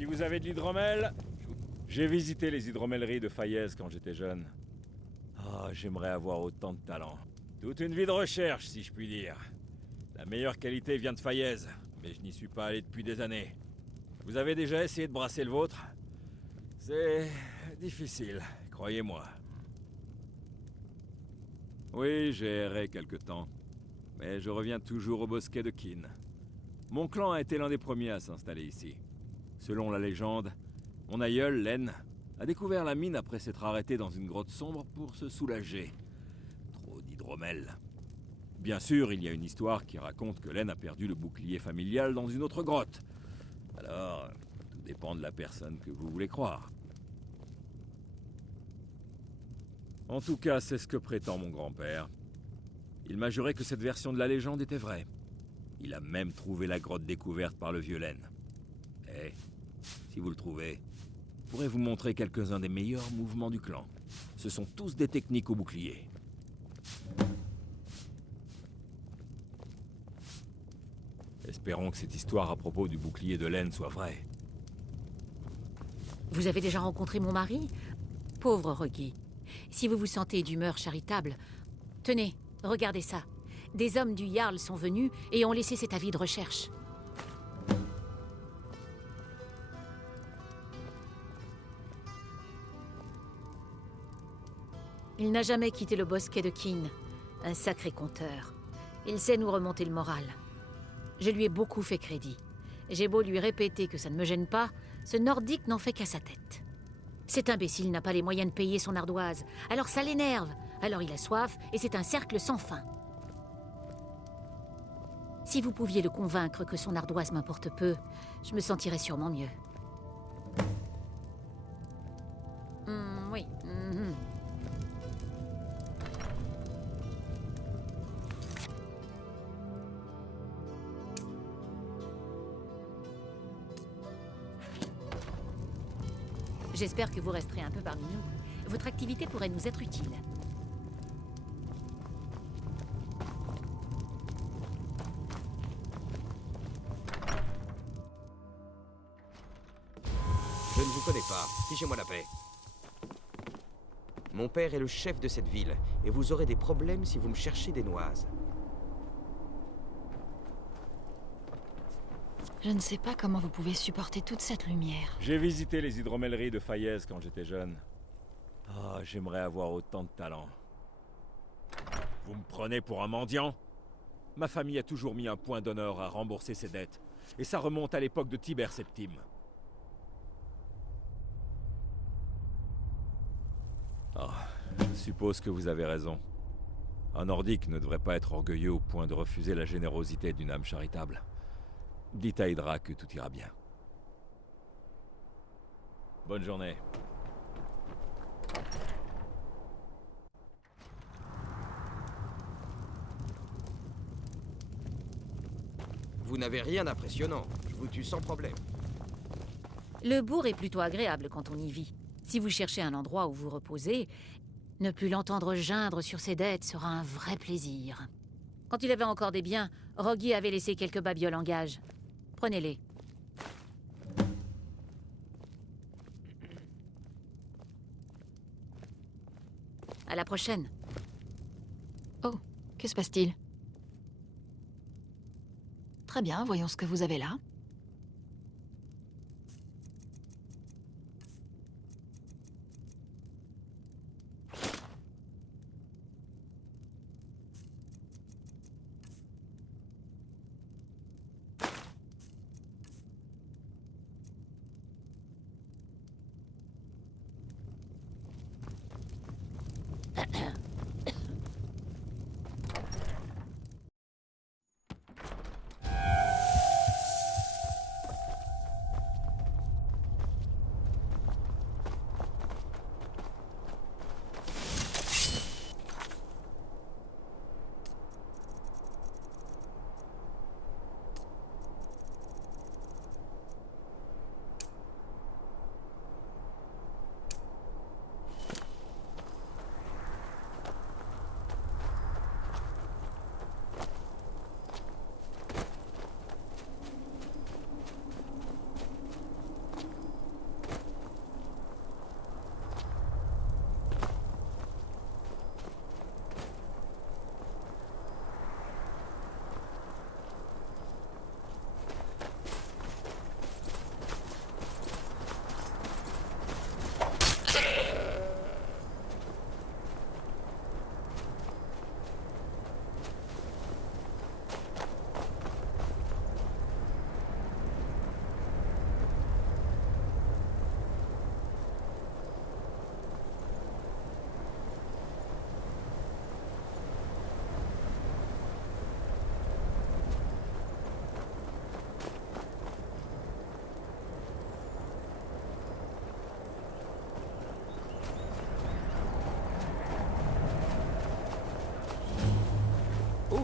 Si vous avez de l'hydromel... J'ai visité les hydromelleries de Fayez quand j'étais jeune. Ah, j'aimerais avoir autant de talent. Toute une vie de recherche, si je puis dire. La meilleure qualité vient de Fayez, mais je n'y suis pas allé depuis des années. Vous avez déjà essayé de brasser le vôtre? C'est... difficile, croyez-moi. Oui, j'ai erré quelque temps. Mais je reviens toujours au bosquet de Kin. Mon clan a été l'un des premiers à s'installer ici. Selon la légende, mon aïeul, Len, a découvert la mine après s'être arrêté dans une grotte sombre pour se soulager. Trop d'hydromel. Bien sûr, il y a une histoire qui raconte que Len a perdu le bouclier familial dans une autre grotte. Alors, tout dépend de la personne que vous voulez croire. En tout cas, c'est ce que prétend mon grand-père. Il m'a juré que cette version de la légende était vraie. Il a même trouvé la grotte découverte par le vieux Len. Et, si vous le trouvez, je pourrais vous montrer quelques-uns des meilleurs mouvements du clan. Ce sont tous des techniques au bouclier. Espérons que cette histoire à propos du bouclier de Len soit vraie. Vous avez déjà rencontré mon mari? Pauvre Rogi. Si vous vous sentez d'humeur charitable, tenez, regardez ça. Des hommes du Jarl sont venus et ont laissé cet avis de recherche. Il n'a jamais quitté le bosquet de Kin. Un sacré conteur. Il sait nous remonter le moral. Je lui ai beaucoup fait crédit. J'ai beau lui répéter que ça ne me gêne pas, ce Nordique n'en fait qu'à sa tête. Cet imbécile n'a pas les moyens de payer son ardoise, alors ça l'énerve. Alors il a soif, et c'est un cercle sans fin. Si vous pouviez le convaincre que son ardoise m'importe peu, je me sentirais sûrement mieux. Oui. J'espère que vous resterez un peu parmi nous. Votre activité pourrait nous être utile. Je ne vous connais pas. Fichez-moi la paix. Mon père est le chef de cette ville, et vous aurez des problèmes si vous me cherchez des noises. Je ne sais pas comment vous pouvez supporter toute cette lumière. J'ai visité les hydromelleries de Fayez quand j'étais jeune. Ah, j'aimerais avoir autant de talent. Vous me prenez pour un mendiant? Ma famille a toujours mis un point d'honneur à rembourser ses dettes. Et ça remonte à l'époque de Tibère Septime. Ah, je suppose que vous avez raison. Un Nordique ne devrait pas être orgueilleux au point de refuser la générosité d'une âme charitable. Dites à Hydra que tout ira bien. Bonne journée. Vous n'avez rien d'impressionnant. Je vous tue sans problème. Le bourg est plutôt agréable quand on y vit. Si vous cherchez un endroit où vous reposer, ne plus l'entendre geindre sur ses dettes sera un vrai plaisir. Quand il avait encore des biens, Rogi avait laissé quelques babioles en gage. Prenez-les. À la prochaine. Oh, que se passe-t-il? Très bien, voyons ce que vous avez là.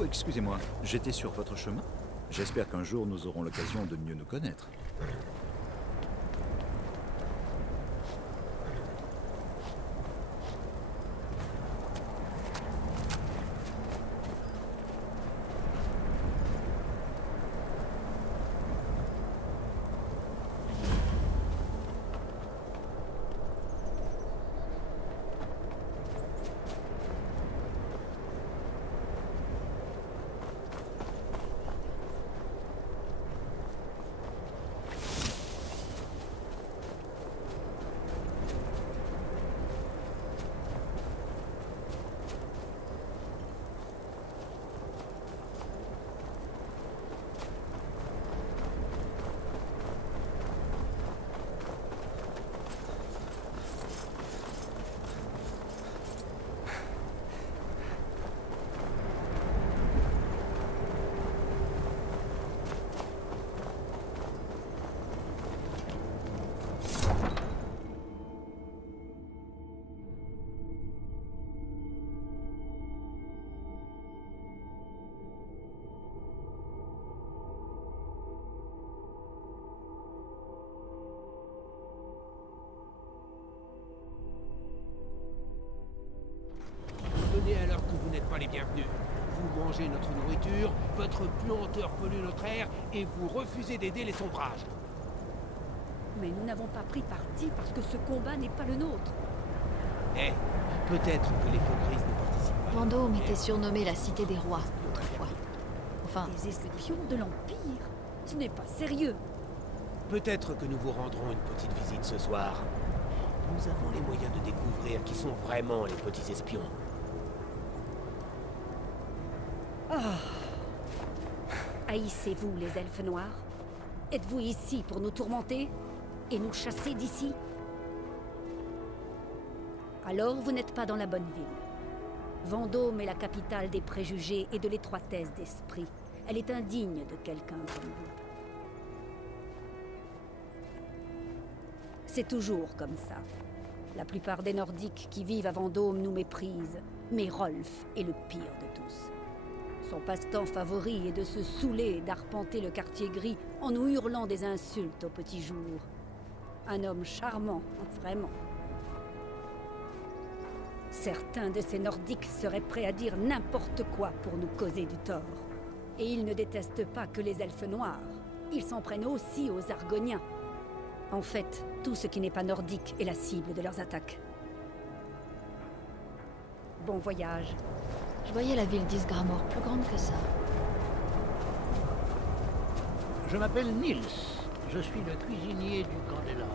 excusez-moi, j'étais sur votre chemin. J'espère qu'un jour nous aurons l'occasion de mieux nous connaître. Venez alors que vous n'êtes pas les bienvenus. Vous mangez notre nourriture, votre puanteur pollue notre air, et vous refusez d'aider les sombrages. Mais nous n'avons pas pris parti parce que ce combat n'est pas le nôtre. Eh, peut-être que les Pogris ne participent pas. Vendôme était surnommée la cité des rois, autrefois. Enfin, Des espions de l'Empire? Ce n'est pas sérieux. Peut-être que nous vous rendrons une petite visite ce soir. Nous avons les moyens de découvrir qui sont vraiment les petits espions. Haïssez-vous les elfes noirs? Êtes-vous ici pour nous tourmenter et nous chasser d'ici? Alors vous n'êtes pas dans la bonne ville. Vendôme est la capitale des préjugés et de l'étroitesse d'esprit. Elle est indigne de quelqu'un comme vous. C'est toujours comme ça. La plupart des Nordiques qui vivent à Vendôme nous méprisent, mais Rolf est le pire de tous. Son passe-temps favori est de se saouler et d'arpenter le quartier gris en nous hurlant des insultes au petit jour. Un homme charmant, vraiment. Certains de ces Nordiques seraient prêts à dire n'importe quoi pour nous causer du tort. Et ils ne détestent pas que les elfes noirs. Ils s'en prennent aussi aux Argoniens. En fait, tout ce qui n'est pas nordique est la cible de leurs attaques. Bon voyage. je voyais la ville d'Isgramor plus grande que ça. Je m'appelle Nils. Je suis le cuisinier du Candela.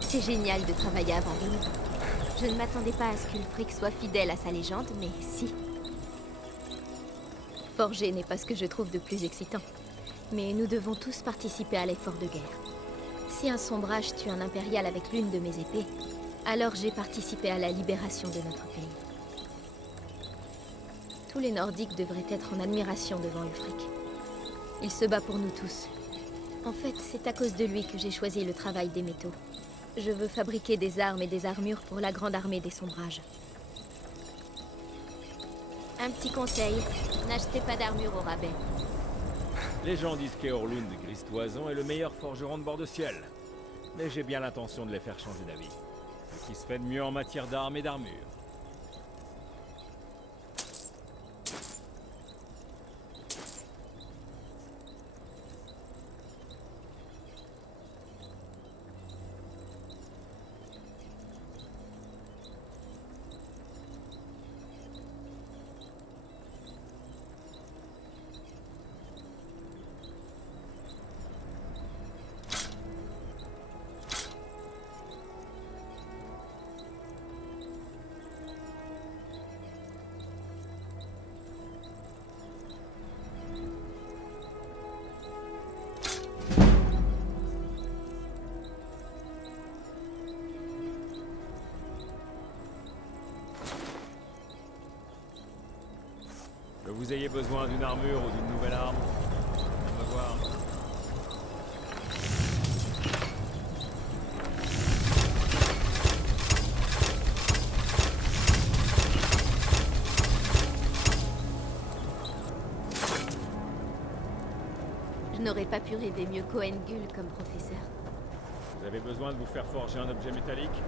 C'est génial de travailler à Vendôme. Je ne m'attendais pas à ce qu'Ulfric soit fidèle à sa légende, mais si. Forger n'est pas ce que je trouve de plus excitant. Mais nous devons tous participer à l'effort de guerre. Si un sombrage tue un impérial avec l'une de mes épées, alors j'ai participé à la libération de notre pays. Tous les Nordiques devraient être en admiration devant Ulfric. Il se bat pour nous tous. En fait, c'est à cause de lui que j'ai choisi le travail des métaux. Je veux fabriquer des armes et des armures pour la grande armée des sombrages. Un petit conseil, n'achetez pas d'armure au rabais. Les gens disent qu'Eorlund Gristoison est le meilleur forgeron de bord de ciel. Mais j'ai bien l'intention de les faire changer d'avis. Ce qui se fait de mieux en matière d'armes et d'armure. Que vous ayez besoin d'une armure ou d'une nouvelle arme, on va voir. Je n'aurais pas pu rêver mieux Cohen-Gull comme professeur. Vous avez besoin de vous faire forger un objet métallique?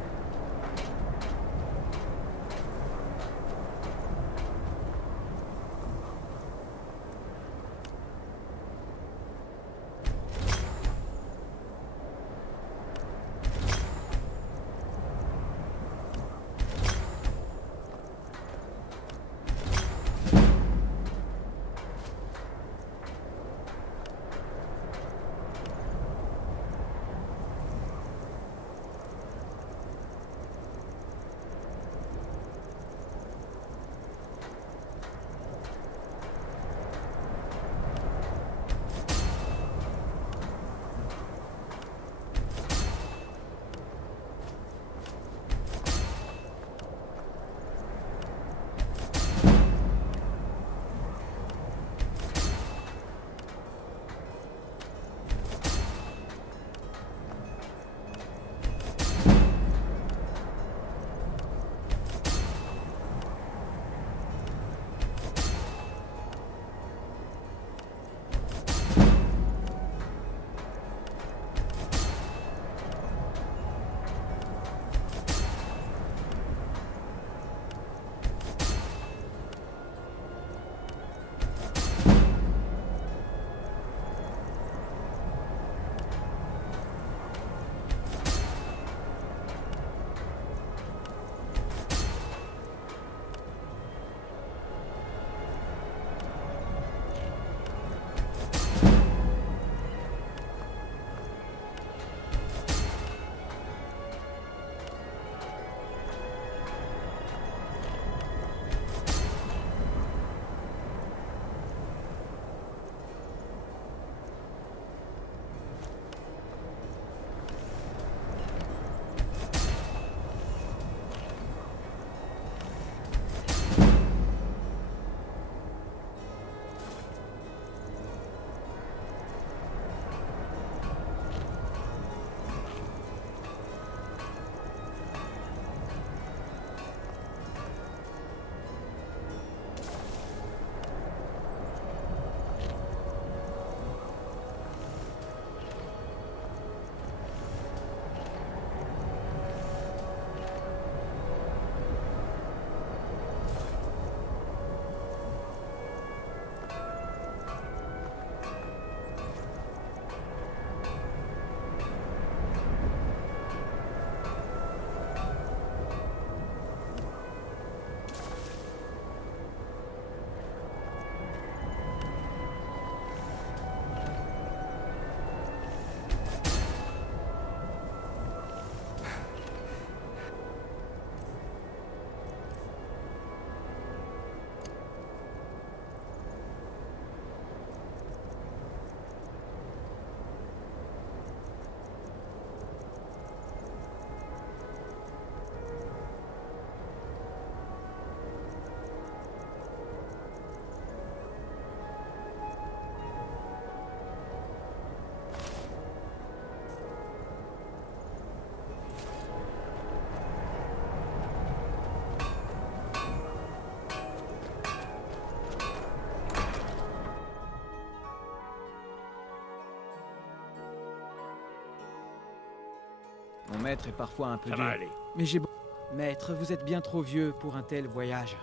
Mon maître est parfois un peu Ça dur. va aller. Mais j'ai beau... Maître, vous êtes bien trop vieux pour un tel voyage.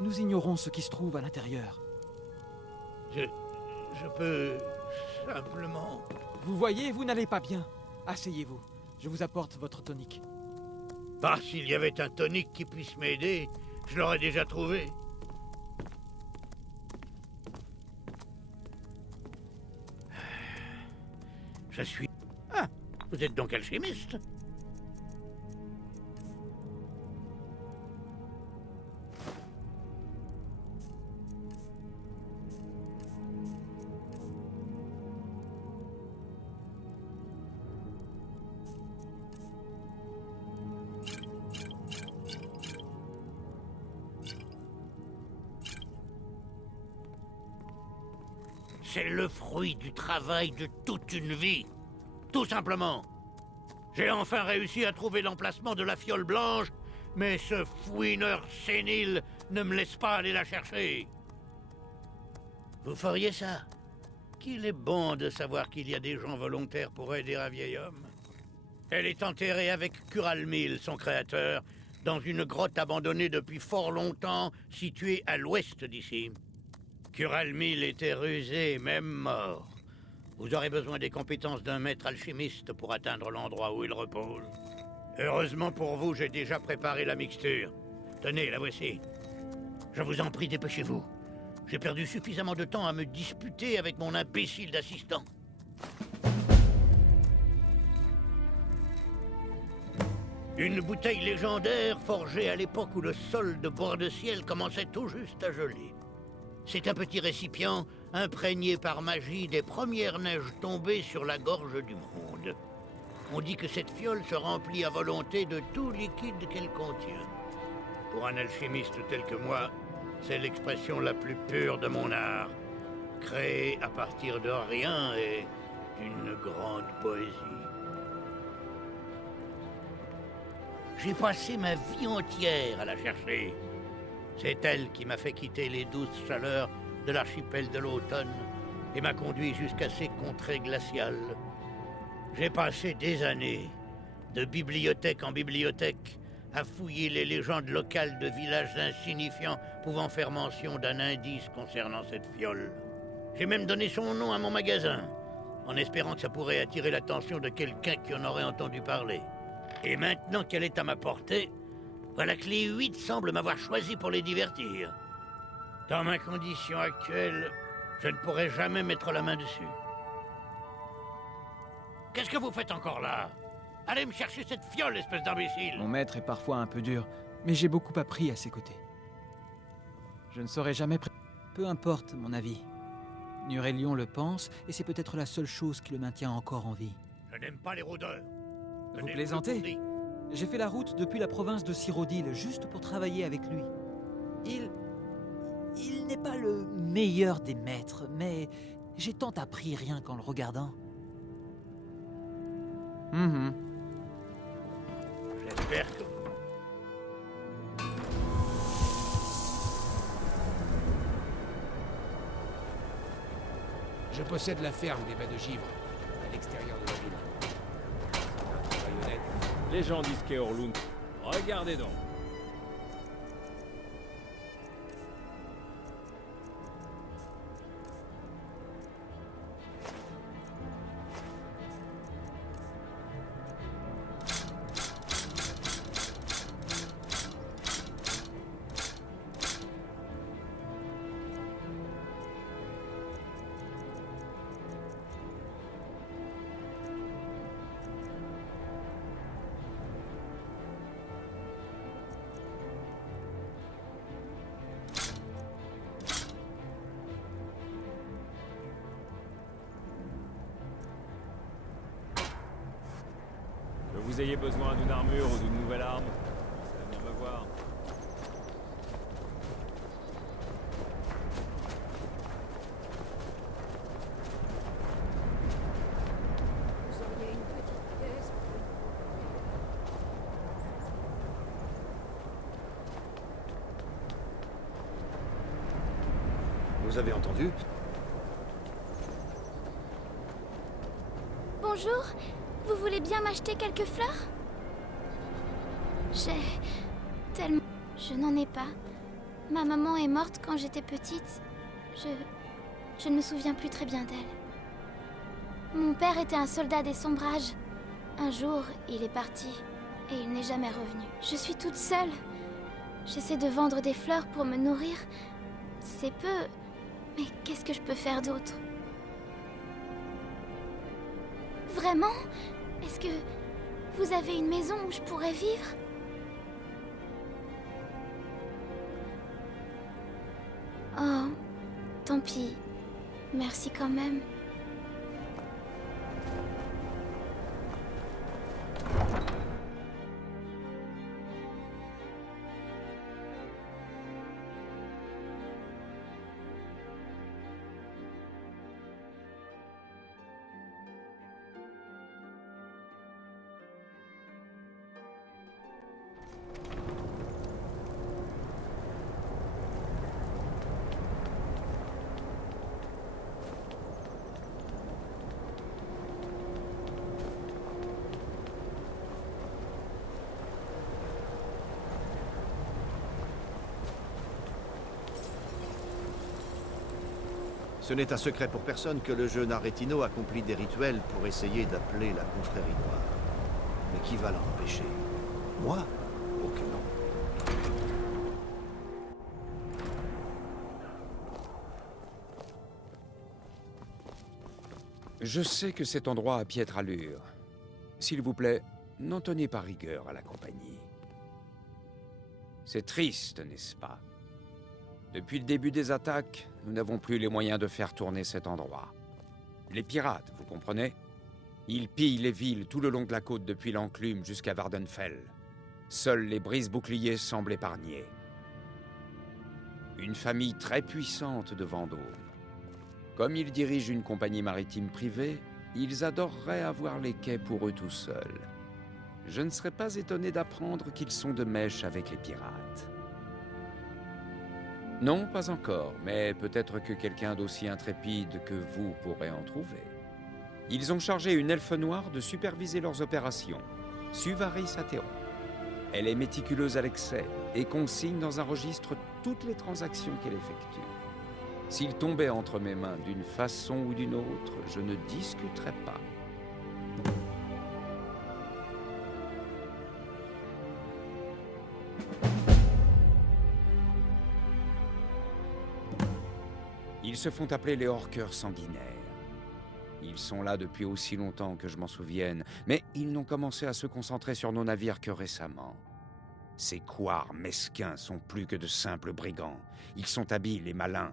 Nous ignorons ce qui se trouve à l'intérieur. Je peux simplement... Vous voyez, vous n'allez pas bien. Asseyez-vous. Je vous apporte votre tonique. Bah, s'il y avait un tonique qui puisse m'aider, je l'aurais déjà trouvé. Je suis... Ah, vous êtes donc alchimiste? C'est le fruit du travail de toute une vie. Tout simplement. J'ai enfin réussi à trouver l'emplacement de la fiole blanche, mais ce fouineur sénile ne me laisse pas aller la chercher. Vous feriez ça? qu'il est bon de savoir qu'il y a des gens volontaires pour aider un vieil homme. Elle est enterrée avec Curalmil, son créateur, dans une grotte abandonnée depuis fort longtemps, située à l'ouest d'ici. Curalmil était rusé, même mort. Vous aurez besoin des compétences d'un maître alchimiste pour atteindre l'endroit où il repose. Heureusement pour vous, j'ai déjà préparé la mixture. Tenez, la voici. Je vous en prie, dépêchez-vous. J'ai perdu suffisamment de temps à me disputer avec mon imbécile d'assistant. Une bouteille légendaire forgée à l'époque où le sol de bord de ciel commençait tout juste à geler. C'est un petit récipient imprégné par magie des premières neiges tombées sur la gorge du monde. On dit que cette fiole se remplit à volonté de tout liquide qu'elle contient. Pour un alchimiste tel que moi, c'est l'expression la plus pure de mon art. Créée à partir de rien et d'une grande poésie. J'ai passé ma vie entière à la chercher. C'est elle qui m'a fait quitter les douces chaleurs de l'archipel de l'automne et m'a conduit jusqu'à ces contrées glaciales. J'ai passé des années, de bibliothèque en bibliothèque, à fouiller les légendes locales de villages insignifiants pouvant faire mention d'un indice concernant cette fiole. J'ai même donné son nom à mon magasin, en espérant que ça pourrait attirer l'attention de quelqu'un qui en aurait entendu parler. Et maintenant qu'elle est à ma portée, voilà que les 8 semblent m'avoir choisi pour les divertir. Dans ma condition actuelle, je ne pourrai jamais mettre la main dessus. Qu'est-ce que vous faites encore là? Allez me chercher cette fiole, espèce d'imbécile! Mon maître est parfois un peu dur, mais j'ai beaucoup appris à ses côtés. Je ne serai jamais prêt. Peu importe mon avis. Nurélion le pense, et c'est peut-être la seule chose qui le maintient encore en vie. Je n'aime pas les rôdeurs. Vous plaisantez? J'ai fait la route depuis la province de Cyrodiil, juste pour travailler avec lui. Il n'est pas le meilleur des maîtres, mais j'ai tant appris rien qu'en le regardant. J'espère que... Je possède la ferme des baies de givre, à l'extérieur de la ville. Un travail honnête. Les gens disent qu'Eorlund. Regardez donc. Que vous ayez besoin d'une armure ou d'une nouvelle arme, pensez à venir me voir. Vous auriez une petite pièce pour... Vous avez entendu? Bonjour, vous voulez bien m'acheter quelques fleurs? J'ai tellement... Je n'en ai pas. Ma maman est morte quand j'étais petite. Je ne me souviens plus très bien d'elle. Mon père était un soldat des Sombrages. Un jour, il est parti et il n'est jamais revenu. Je suis toute seule. J'essaie de vendre des fleurs pour me nourrir. C'est peu, mais qu'est-ce que je peux faire d'autre? Vraiment? Est-ce que vous avez une maison où je pourrais vivre? Oh, tant pis. Merci quand même. Ce n'est un secret pour personne que le jeune Aretino accomplit des rituels pour essayer d'appeler la confrérie noire. Mais qui va l'en empêcher? Moi? Oh que non. Je sais que cet endroit a piètre allure. S'il vous plaît, n'en tenez pas rigueur à la compagnie. C'est triste, n'est-ce pas? Depuis le début des attaques, nous n'avons plus les moyens de faire tourner cet endroit. Les pirates, vous comprenez? Ils pillent les villes tout le long de la côte depuis l'enclume jusqu'à Vardenfell. Seuls les brise-boucliers semblent épargnés. Une famille très puissante de Vendôme. Comme ils dirigent une compagnie maritime privée, ils adoreraient avoir les quais pour eux tout seuls. Je ne serais pas étonné d'apprendre qu'ils sont de mèche avec les pirates. Non, pas encore, mais peut-être que quelqu'un d'aussi intrépide que vous pourrait en trouver. Ils ont chargé une elfe noire de superviser leurs opérations, Suvaris Atheron. Elle est méticuleuse à l'excès et consigne dans un registre toutes les transactions qu'elle effectue. S'il tombait entre mes mains d'une façon ou d'une autre, je ne discuterais pas. Ils se font appeler les Orqueurs sanguinaires. Ils sont là depuis aussi longtemps que je m'en souvienne, mais ils n'ont commencé à se concentrer sur nos navires que récemment. Ces couards mesquins sont plus que de simples brigands. Ils sont habiles et malins.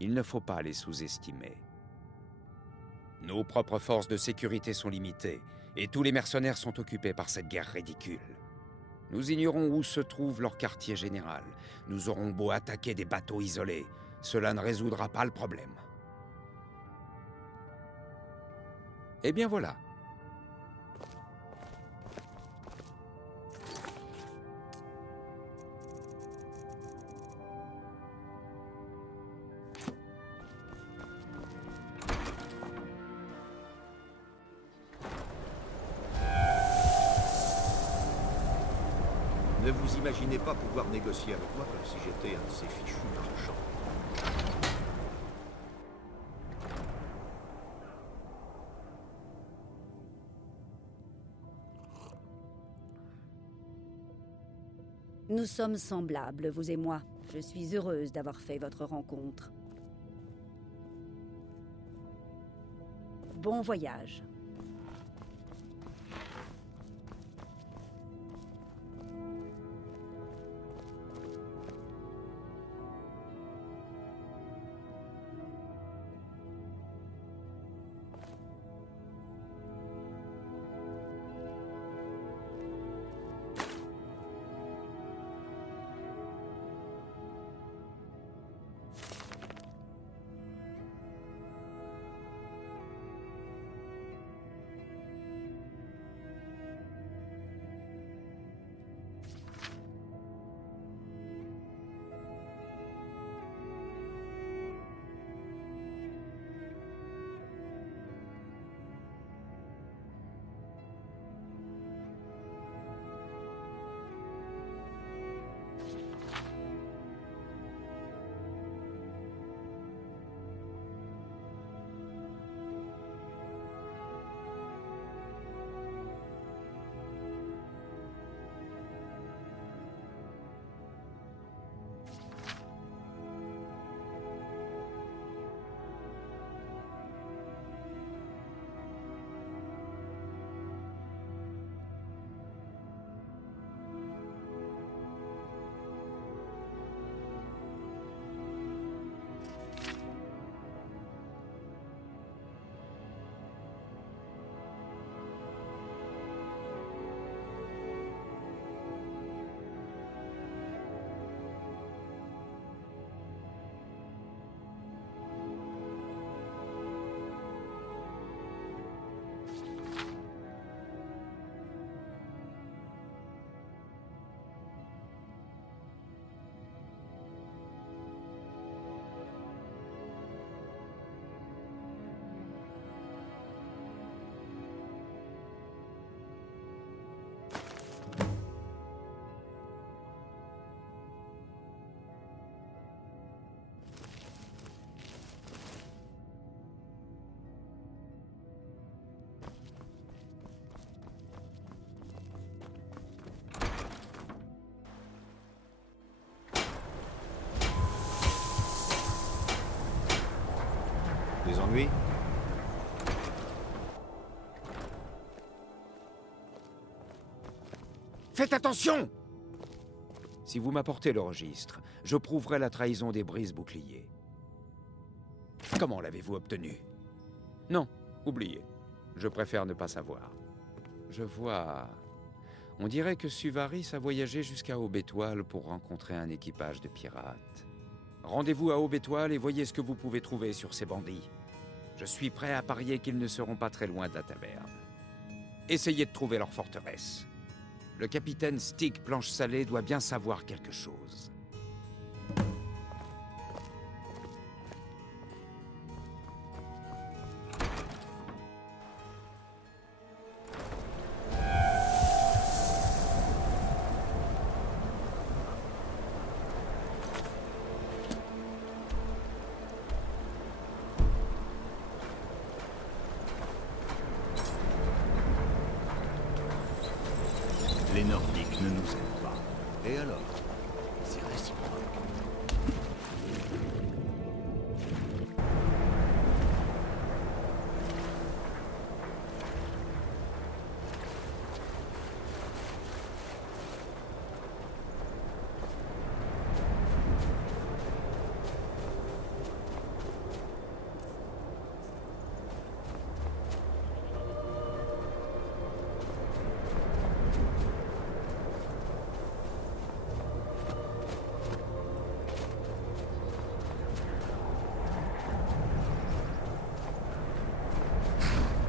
Il ne faut pas les sous-estimer. Nos propres forces de sécurité sont limitées, et tous les mercenaires sont occupés par cette guerre ridicule. Nous ignorons où se trouve leur quartier général. Nous aurons beau attaquer des bateaux isolés, cela ne résoudra pas le problème. Eh bien voilà. Ne vous imaginez pas pouvoir négocier avec moi comme si j'étais un de ces fichus marchands. Nous sommes semblables, vous et moi. Je suis heureuse d'avoir fait votre rencontre. Bon voyage. Oui. Faites attention! Si vous m'apportez le registre, je prouverai la trahison des brise-boucliers. Comment l'avez-vous obtenu? Non, oubliez. Je préfère ne pas savoir. Je vois... On dirait que Suvaris a voyagé jusqu'à Aube-Étoile pour rencontrer un équipage de pirates. Rendez-vous à Aube-Étoile et voyez ce que vous pouvez trouver sur ces bandits. Je suis prêt à parier qu'ils ne seront pas très loin de la taverne. Essayez de trouver leur forteresse. Le capitaine Stig Planche-Salée doit bien savoir quelque chose. Les Nordiques ne nous aiment pas. Et alors? C'est réciproque.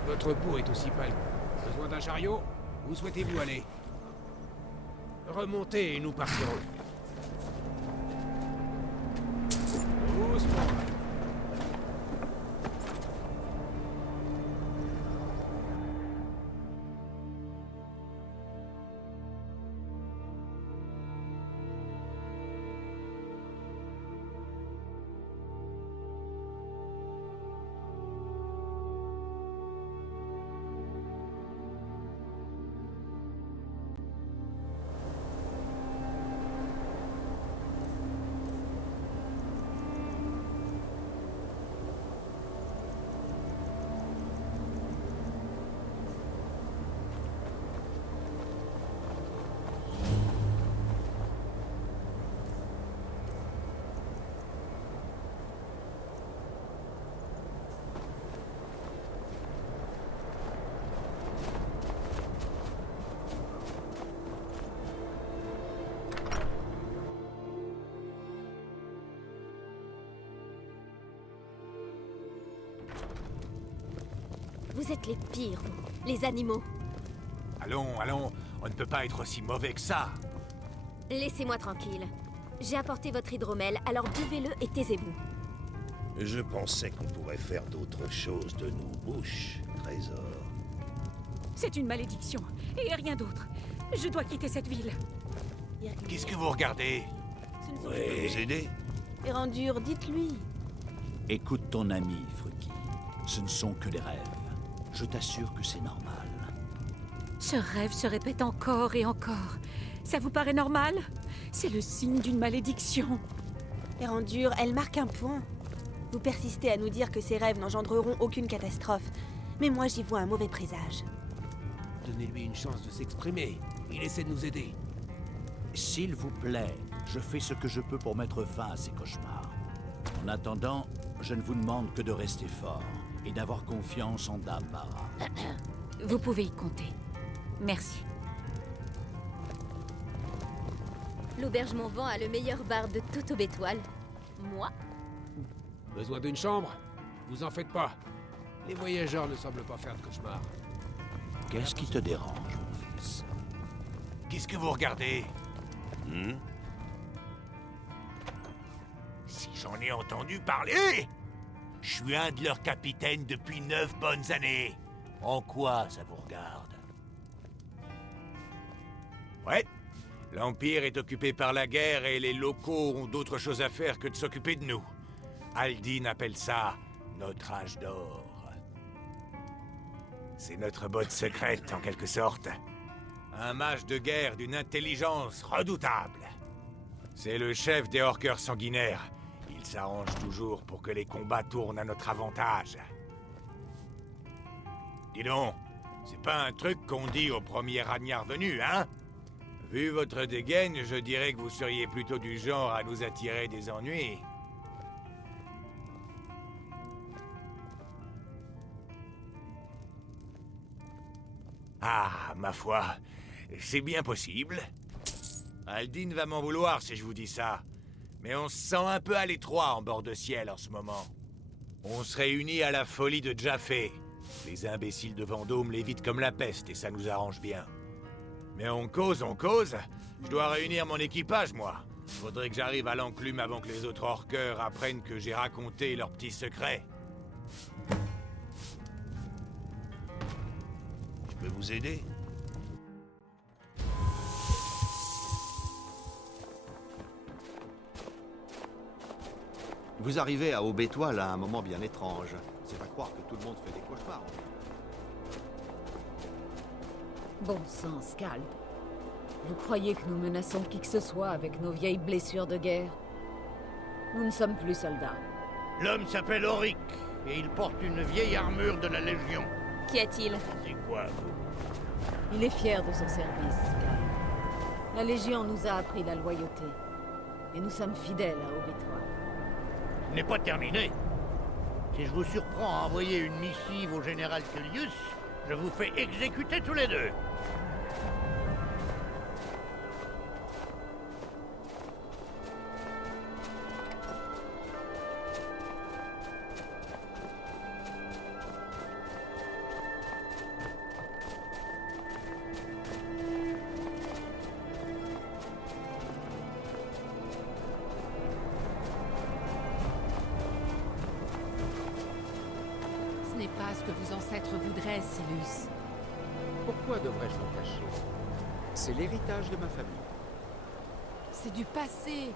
Votre peau est aussi pâle. Besoin d'un chariot? Où souhaitez-vous aller? Remontez et nous partirons. Doucement. Vous êtes les pires, vous. Les animaux. Allons, allons, on ne peut pas être aussi mauvais que ça. Laissez-moi tranquille. J'ai apporté votre hydromel, alors buvez-le et taisez-vous. Je pensais qu'on pourrait faire d'autres choses de nos bouches, trésor. C'est une malédiction, et rien d'autre. Je dois quitter cette ville. Qu'est-ce que vous regardez? Vous pouvez nous aider? Erandur, dites-lui. Écoute ton ami, Fruki. Ce ne sont que des rêves. Je t'assure que c'est normal. Ce rêve se répète encore et encore. Ça vous paraît normal? C'est le signe d'une malédiction. Erandur, elle marque un point. Vous persistez à nous dire que ces rêves n'engendreront aucune catastrophe. Mais moi, j'y vois un mauvais présage. Donnez-lui une chance de s'exprimer. Il essaie de nous aider. S'il vous plaît, je fais ce que je peux pour mettre fin à ces cauchemars. En attendant, je ne vous demande que de rester fort et d'avoir confiance en Dame Mara. Vous pouvez y compter. Merci. L'auberge Montvent a le meilleur bar de toute Aube-Étoile. Moi? Besoin d'une chambre? Vous en faites pas. Les voyageurs ne semblent pas faire de cauchemars. Qu'est-ce qui te dérange, mon fils? Qu'est-ce que vous regardez? Si j'en ai entendu parler! Je suis un de leurs capitaines depuis 9 bonnes années. En quoi ça vous regarde? Ouais, l'Empire est occupé par la guerre et les locaux ont d'autres choses à faire que de s'occuper de nous. Aldin appelle ça notre âge d'or. C'est notre botte secrète, en quelque sorte. Un mage de guerre d'une intelligence redoutable. C'est le chef des Orkers sanguinaires. Il s'arrange toujours pour que les combats tournent à notre avantage. Dis donc, c'est pas un truc qu'on dit au premier ragnard venu, hein? Vu votre dégaine, je dirais que vous seriez plutôt du genre à nous attirer des ennuis. Ah, ma foi, c'est bien possible. Aldine va m'en vouloir si je vous dis ça. Mais on se sent un peu à l'étroit en bord de ciel en ce moment. On se réunit à la folie de Jaffé. Les imbéciles de Vendôme l'évitent comme la peste et ça nous arrange bien. Mais on cause. Je dois réunir mon équipage, moi. Faudrait que j'arrive à l'enclume avant que les autres orqueurs apprennent que j'ai raconté leurs petits secrets. Je peux vous aider? Vous arrivez à Aubétoile à un moment bien étrange. C'est à croire que tout le monde fait des cauchemars. Bon sang, Scald. Vous croyez que nous menaçons qui que ce soit avec nos vieilles blessures de guerre? Nous ne sommes plus soldats. L'homme s'appelle Auric, et il porte une vieille armure de la Légion. Qu'y a-t-il? C'est quoi? Il est fier de son service, Scald. La Légion nous a appris la loyauté. Et nous sommes fidèles à Aubétoile. Ce n'est pas terminé. Si je vous surprends à envoyer une missive au général Tullius, je vous fais exécuter tous les deux. Ce n'est pas ce que vos ancêtres voudraient, Silus. Pourquoi devrais-je m'en cacher? C'est l'héritage de ma famille. C'est du passé.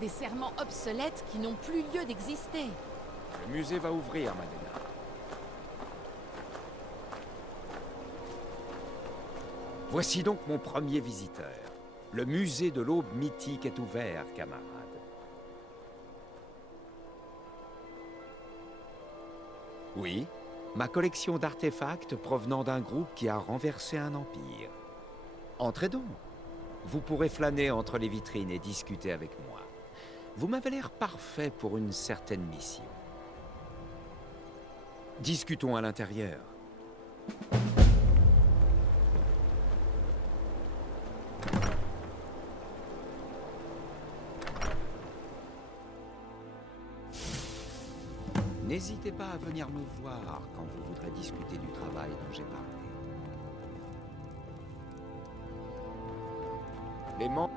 Des serments obsolètes qui n'ont plus lieu d'exister. Le musée va ouvrir, Madena. Voici donc mon premier visiteur. Le musée de l'aube mythique est ouvert, camarade. Oui, ma collection d'artefacts provenant d'un groupe qui a renversé un empire. Entrez donc. Vous pourrez flâner entre les vitrines et discuter avec moi. Vous m'avez l'air parfait pour une certaine mission. Discutons à l'intérieur. N'hésitez pas à venir me voir quand vous voudrez discuter du travail dont j'ai parlé. Les membres...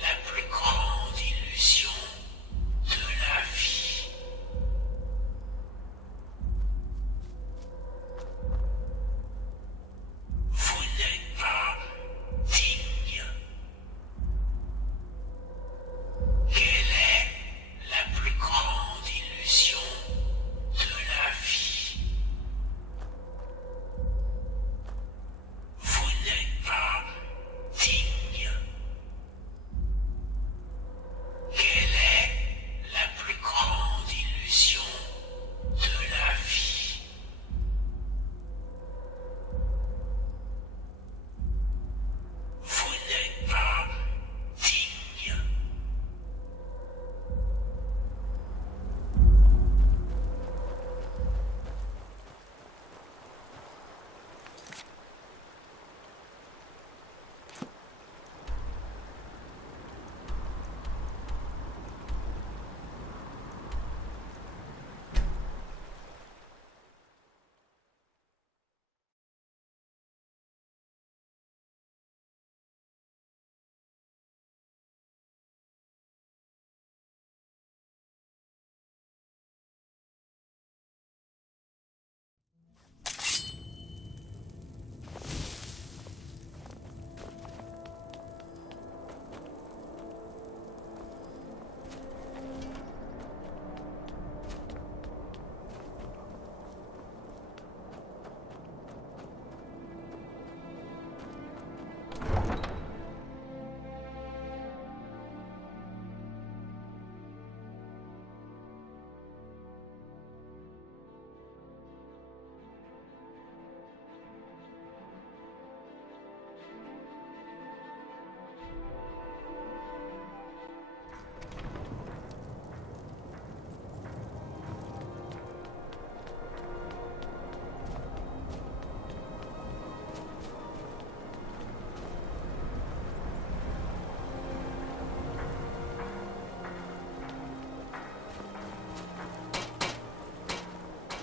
La plus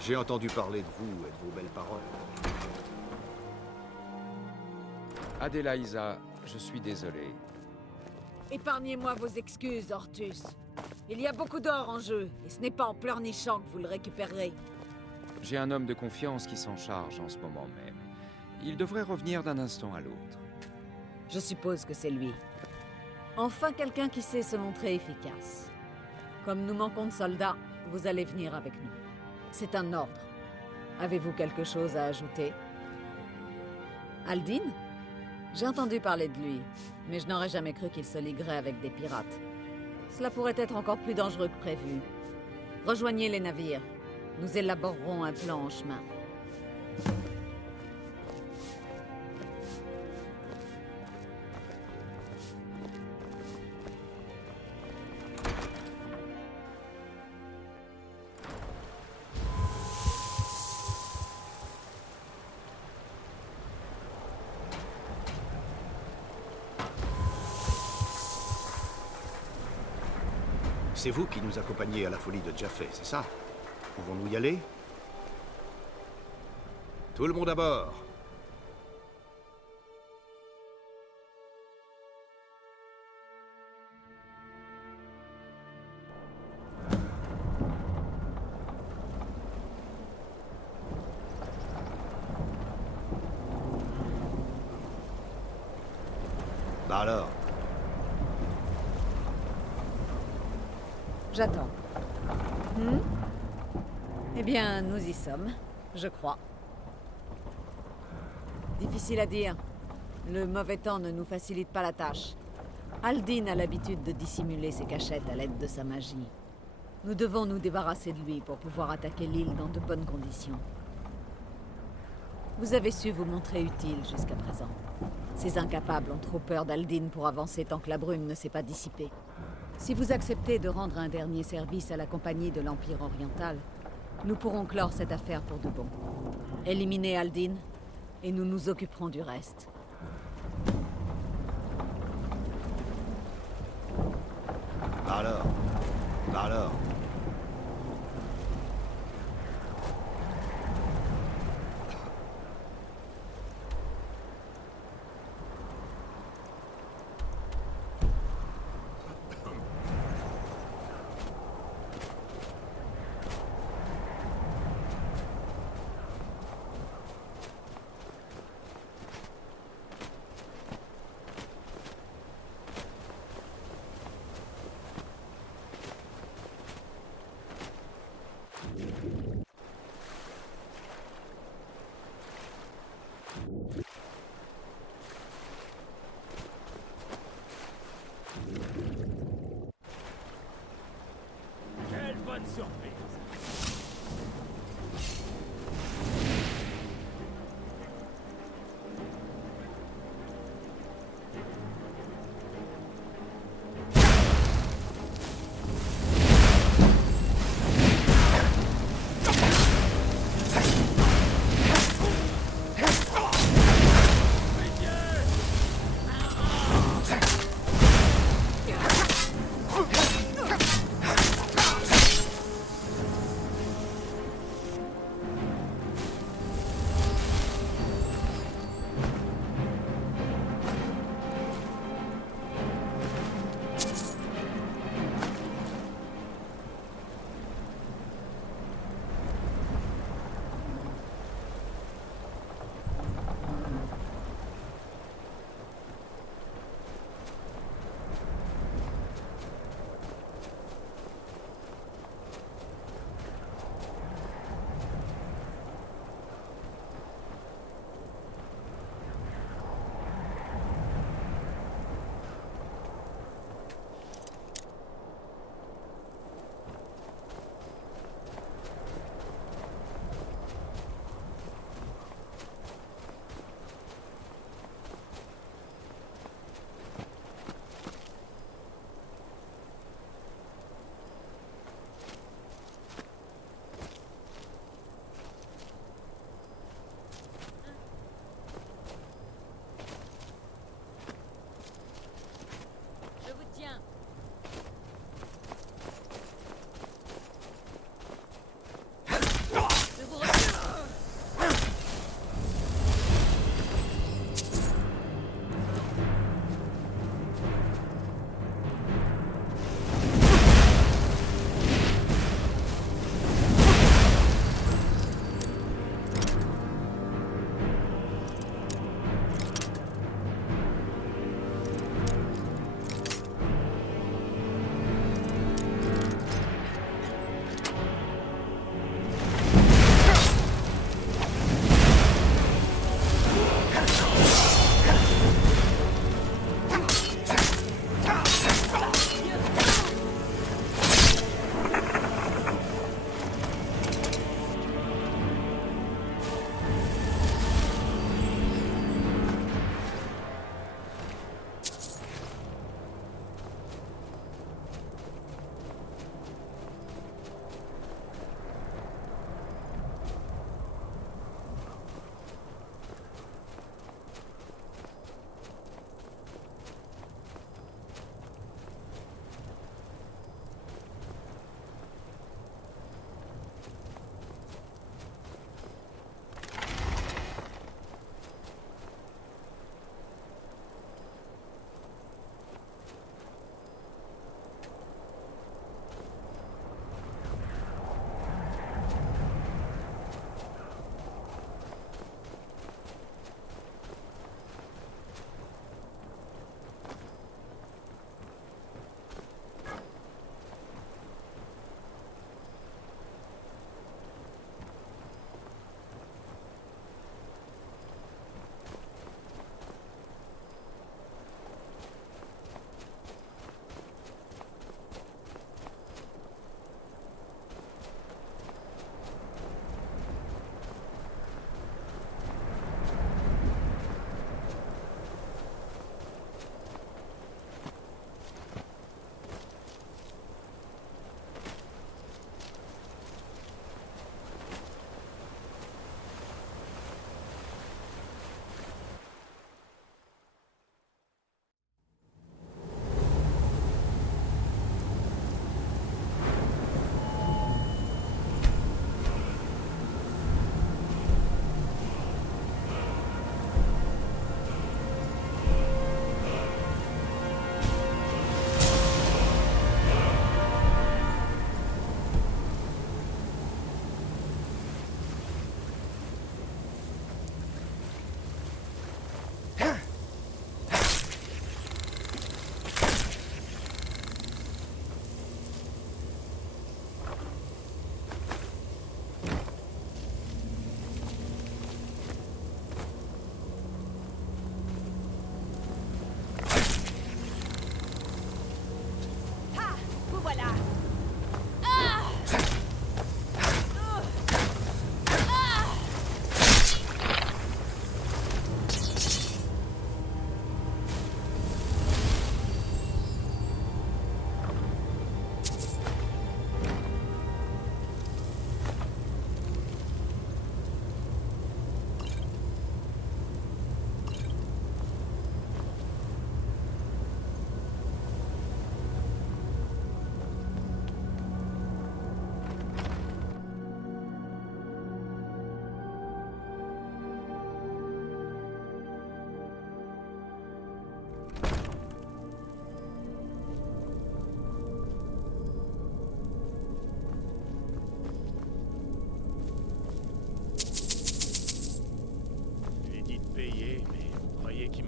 J'ai entendu parler de vous et de vos belles paroles. Adélaïsa, je suis désolé. Épargnez-moi vos excuses, Hortus. Il y a beaucoup d'or en jeu, et ce n'est pas en pleurnichant que vous le récupérerez. J'ai un homme de confiance qui s'en charge en ce moment même. Il devrait revenir d'un instant à l'autre. Je suppose que c'est lui. Enfin quelqu'un qui sait se montrer efficace. Comme nous manquons de soldats, vous allez venir avec nous. C'est un ordre. Avez-vous quelque chose à ajouter? Aldin? J'ai entendu parler de lui, mais je n'aurais jamais cru qu'il se liguerait avec des pirates. Cela pourrait être encore plus dangereux que prévu. Rejoignez les navires. Nous élaborerons un plan en chemin. C'est vous qui nous accompagnez à la folie de Jaffé, c'est ça? Pouvons-nous y aller? Tout le monde à bord! Bah alors? J'attends. Eh bien, nous y sommes, je crois. Difficile à dire. Le mauvais temps ne nous facilite pas la tâche. Aldin a l'habitude de dissimuler ses cachettes à l'aide de sa magie. Nous devons nous débarrasser de lui pour pouvoir attaquer l'île dans de bonnes conditions. Vous avez su vous montrer utile jusqu'à présent. Ces incapables ont trop peur d'Aldin pour avancer tant que la brume ne s'est pas dissipée. Si vous acceptez de rendre un dernier service à la compagnie de l'Empire oriental, nous pourrons clore cette affaire pour de bon. Éliminez Aldin, et nous nous occuperons du reste. Bah alors? Bah alors?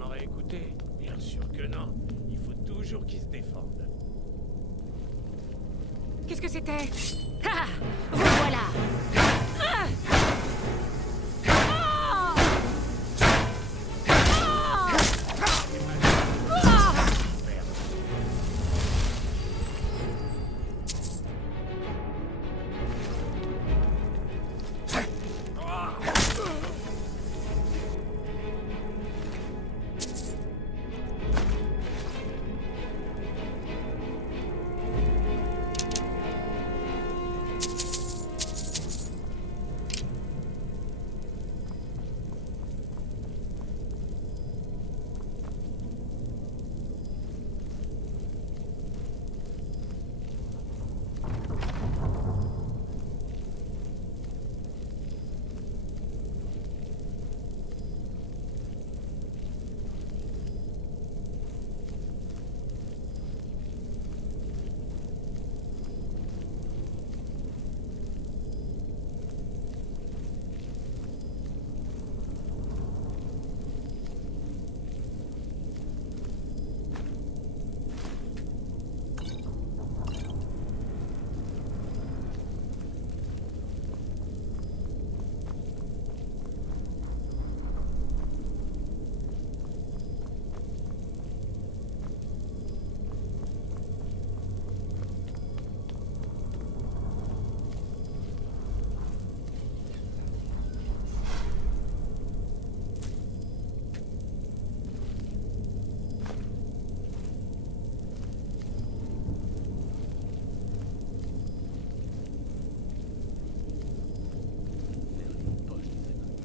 m'aurait écouté? Bien sûr que non. Il faut toujours qu'ils se défendent. Qu'est-ce que c'était? Ah! Voilà! Ah!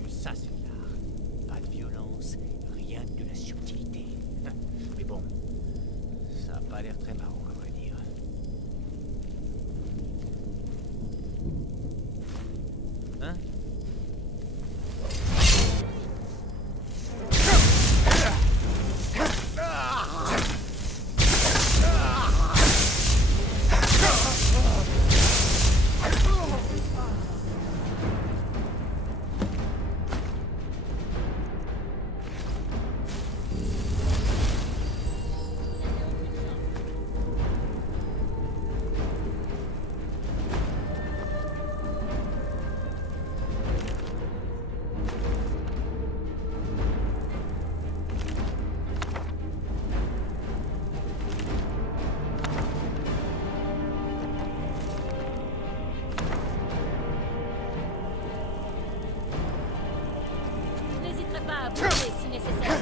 Ça, c'est l'art. Pas de violence, rien que de la subtilité. Mais bon, ça a pas l'air très marrant, à vrai dire. Hein? N'hésiterai pas à bouger si nécessaire.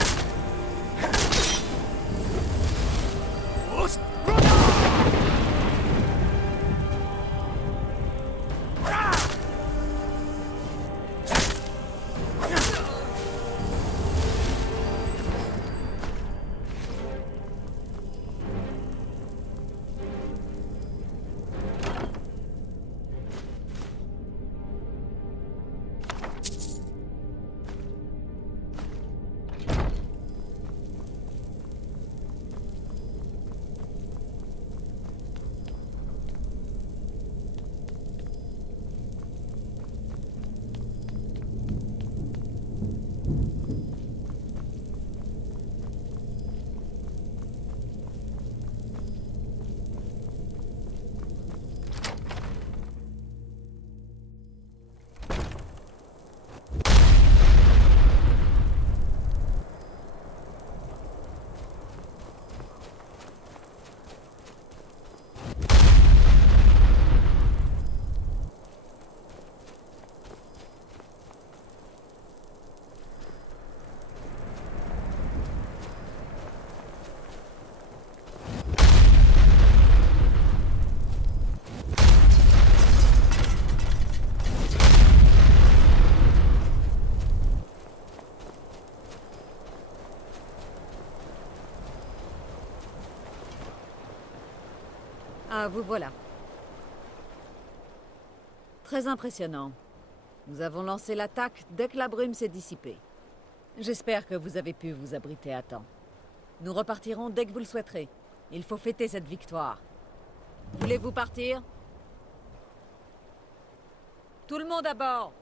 Ah, vous voilà. Très impressionnant. Nous avons lancé l'attaque dès que la brume s'est dissipée. J'espère que vous avez pu vous abriter à temps. Nous repartirons dès que vous le souhaiterez. Il faut fêter cette victoire. Voulez-vous partir? Tout le monde à bord!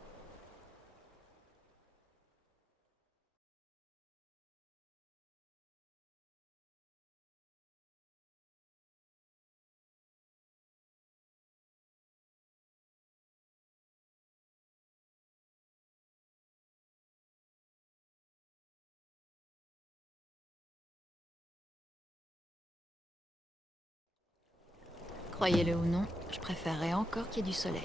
Croyez-le ou non, je préférerais encore qu'il y ait du soleil.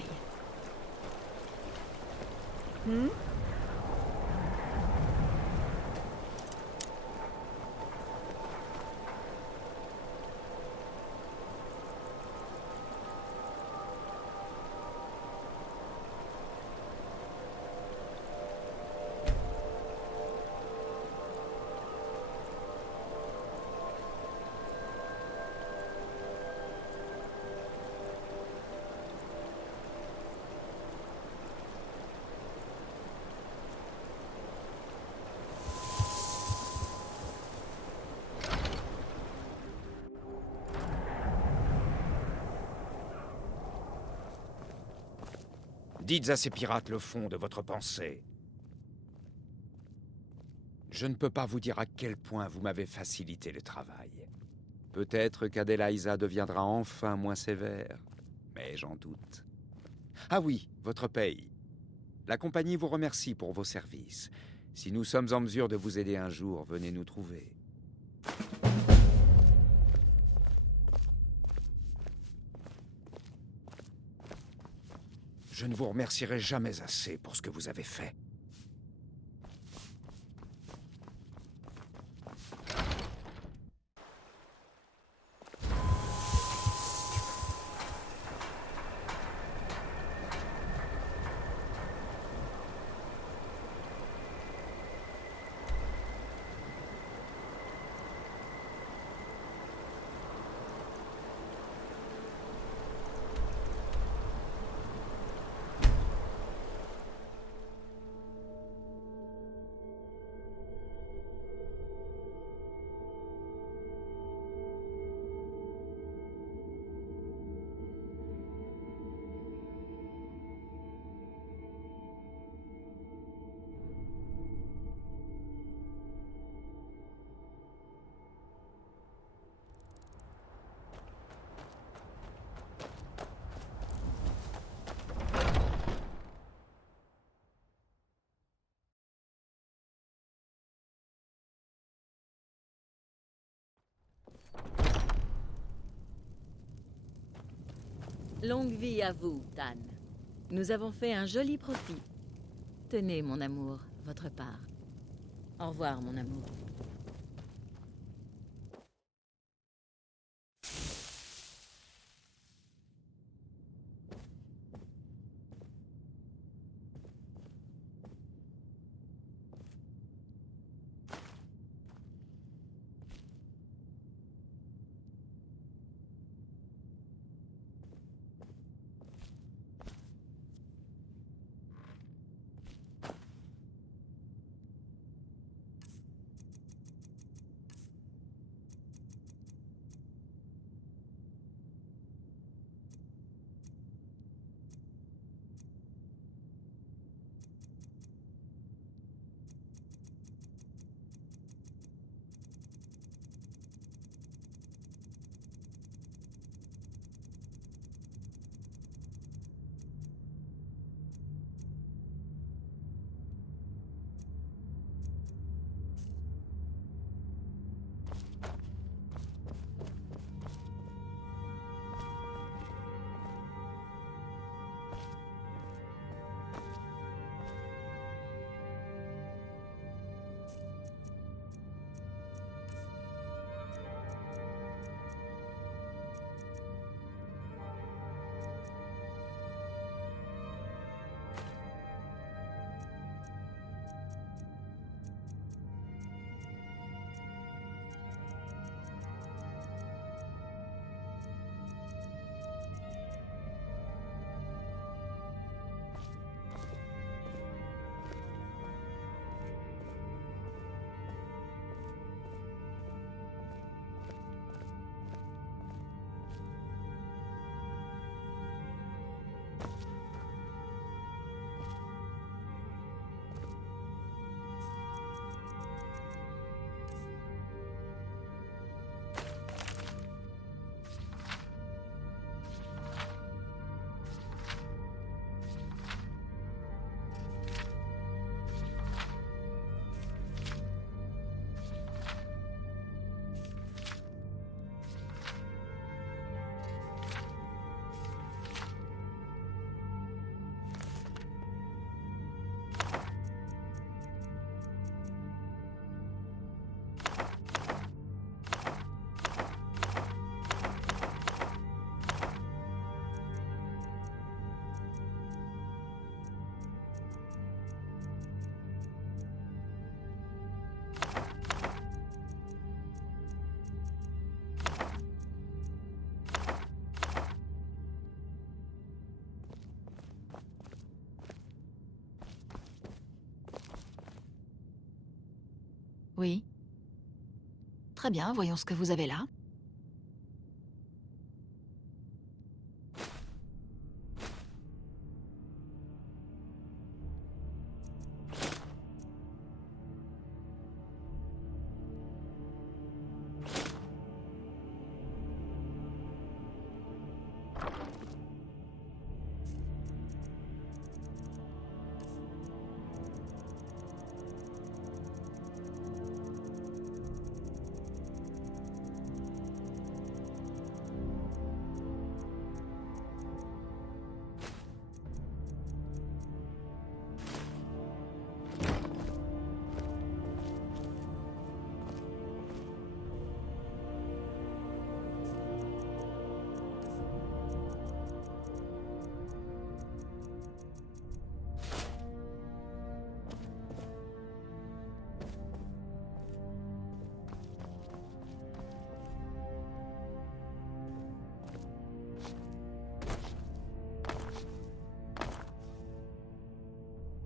Dites à ces pirates le fond de votre pensée. Je ne peux pas vous dire à quel point vous m'avez facilité le travail. Peut-être qu'Adelaïsa deviendra enfin moins sévère, mais j'en doute. Ah oui, votre paye. La compagnie vous remercie pour vos services. Si nous sommes en mesure de vous aider un jour, venez nous trouver. Je ne vous remercierai jamais assez pour ce que vous avez fait. Longue vie à vous, Tan. Nous avons fait un joli profit. Tenez, mon amour, votre part. Au revoir, mon amour. Oui. Très bien, voyons ce que vous avez là.